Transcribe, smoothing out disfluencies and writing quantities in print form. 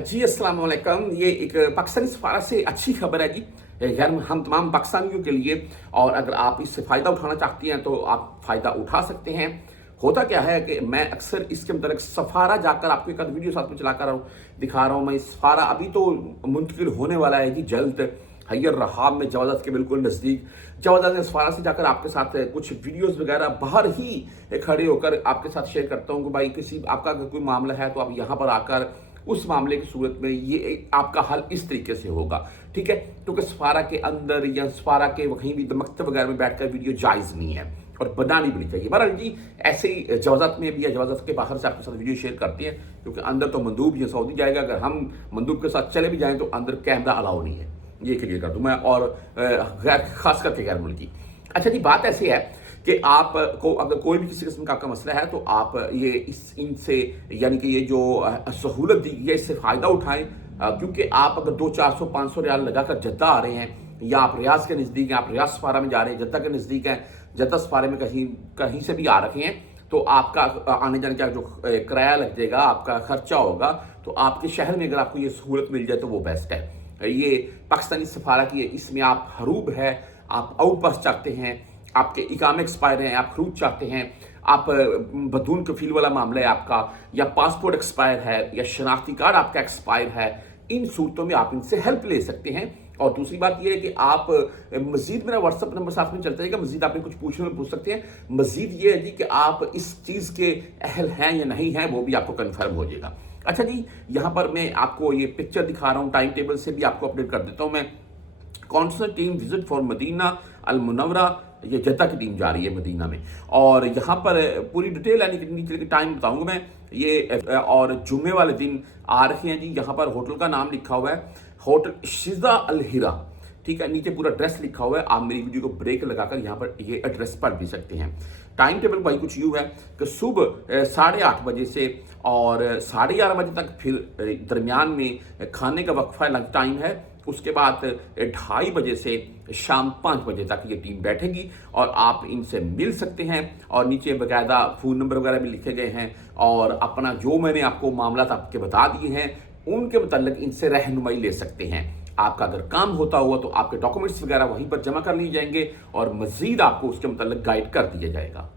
जी अस्सलाम वालेकुम। ये एक पाकिस्तानी सफारत से अच्छी खबर है जी, खैर हम तमाम पाकिस्तानियों के लिए। और अगर आप इससे फ़ायदा उठाना चाहती हैं तो आप फ़ायदा उठा सकते हैं। होता क्या है कि मैं अक्सर इसके मतलब सफारा जाकर आपको एक वीडियो साथ में चलाकर दिखा रहा हूँ। मैं सफारा अभी तो मुंतकिल होने वाला है जी जल्द, हयर रहाब में जवाज़त के बिल्कुल नज़दीक। जवाज़त ने सफारा से जाकर आपके साथ कुछ वीडियोस वगैरह बाहर ही खड़े होकर आपके साथ शेयर करता हूँ कि भाई किसी आपका अगर कोई मामला है तो आप यहाँ पर आकर उस मामले की सूरत में ये आपका हल इस तरीके से होगा, ठीक है। क्योंकि सफारा के अंदर या सफारा के कहीं भी मकतब वगैरह में बैठकर वीडियो जायज़ नहीं है और बनानी भी नहीं चाहिए। बहरहाल जी ऐसे ही जवाज़त में भी या जवाज़त के बाहर से आपके साथ वीडियो शेयर करती है, क्योंकि अंदर तो मंदूब या सऊदी जाएगा। अगर हम मंदूब के साथ चले भी जाएँ तो अंदर कैमरा अलाउ नहीं है, ये क्लियर कर दूँ मैं। और गैर खास करके गैर मुल्की। अच्छा जी, बात ऐसी है कि आप को अगर कोई भी किसी किस्म का आपका मसला है तो आप ये इनसे यानी कि ये जो सहूलत दी है इससे फ़ायदा उठाएं। क्योंकि आप अगर 200-400-500 रियाल लगाकर जद्दा आ रहे हैं या आप रियाज के नज़दीक हैं, आप रियाज सफारा में जा रहे हैं, जद्दा के नज़दीक हैं, जद्दा सफारे में कहीं कहीं से भी आ रखे हैं, तो आपका आने जाने का जो किराया लग जाएगा, आपका खर्चा होगा, तो आपके शहर में अगर आपको ये सहूलत मिल जाए तो वो बेस्ट है। ये पाकिस्तानी सफारा की है, इसमें आप हरूब है, आप आउट पास चाहते हैं, आपके इकामे एक्सपायर हैं, आप खरूज चाहते हैं, आप बदून कफील वाला मामला है आपका, या पासपोर्ट एक्सपायर है, या शनाख्ती कार्ड आपका एक्सपायर है, इन सूरतों में आप इनसे हेल्प ले सकते हैं। और दूसरी बात यह है कि आप मजीद मेरा व्हाट्सअप नंबर साथ में चलता रहेगा, मजीद आपने कुछ पूछने में पूछ सकते हैं। मजीद ये है जी कि आप इस चीज़ के अहल हैं या नहीं हैं वो भी आपको कन्फर्म हो जाएगा। अच्छा जी, यहाँ पर मैं आपको ये पिक्चर दिखा रहा हूँ, टाइम टेबल से भी आपको अपडेट कर देता हूँ मैं। कौन सा टीम विजिट फॉर मदीना अल मुनव्वरा, ये जद्दा की टीम जा रही है मदीना में। और यहाँ पर पूरी डिटेल यानी कि नीचे टाइम बताऊंगा मैं ये। और जुम्मे वाले दिन आ रहे हैं जी। यहाँ पर होटल का नाम लिखा हुआ है होटल शिजा अल हिरा, ठीक है। नीचे पूरा एड्रेस लिखा हुआ है। आप मेरी वीडियो को ब्रेक लगाकर यहाँ पर ये एड्रेस पढ़ भी सकते हैं। टाइम टेबल भाई कुछ यूँ है कि सुबह 8:30 बजे से और 11:30 बजे तक, फिर दरमियान में खाने का वक्फा लंच टाइम है। उसके बाद 2:30 बजे से शाम 5 बजे तक ये टीम बैठेगी और आप इनसे मिल सकते हैं। और नीचे बाकायदा फ़ोन नंबर वगैरह भी लिखे गए हैं और अपना जो मैंने आपको मामला आपके बता दिए हैं उनके मतलब इनसे रहनुमाई ले सकते हैं। आपका अगर काम होता हुआ तो आपके डॉक्यूमेंट्स वगैरह वहीं पर जमा कर लिए जाएंगे और मज़ीद आपको उसके मतलब गाइड कर दिया जाएगा।